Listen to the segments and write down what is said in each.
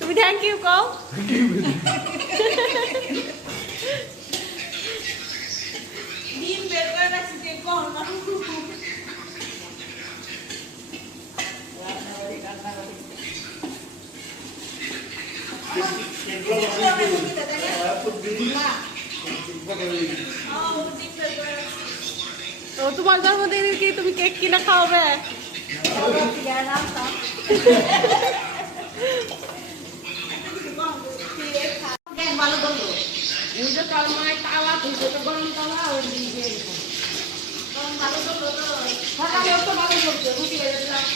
তুমি thank you কও। ডিম বের করে রাখছি যে কোন না তো তোমার জন্মদিনের কি তুমি কেক কিনা খাওয়াবে? ভালো বলবো ভালো বলবো তো সকালে তো ভালো বলবো রুটি হয়ে যাবে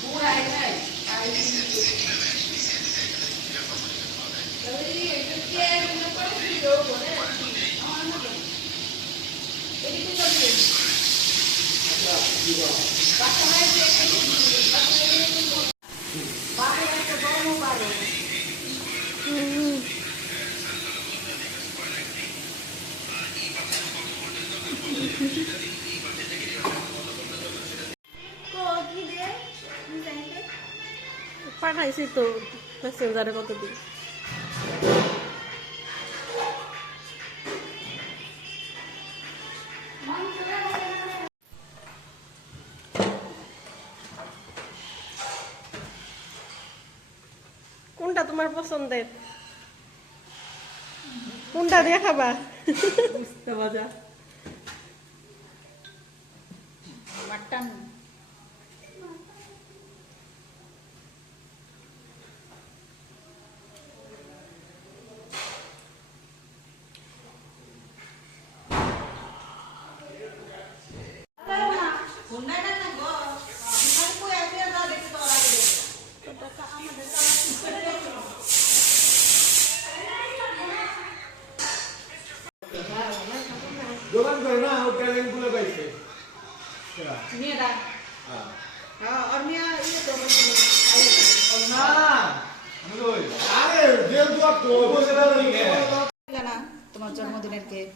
পুরা নাই পাঠাইছি তো মেসেঞ্জারে কতদিন। কোনটা তোমার পছন্দের? কোনটা দিয়ে খাবা? বুঝতে মজা মাটন দোকান করে না ও ট্যালেন্ট গুলো পাইছে মেয়েরা হ্যাঁ আর মেয়ে ইয়ে তো না আমি কই আরে যে দুয়া তো বসে দাঁড়ালি না তোমার জন্মদিনের কেক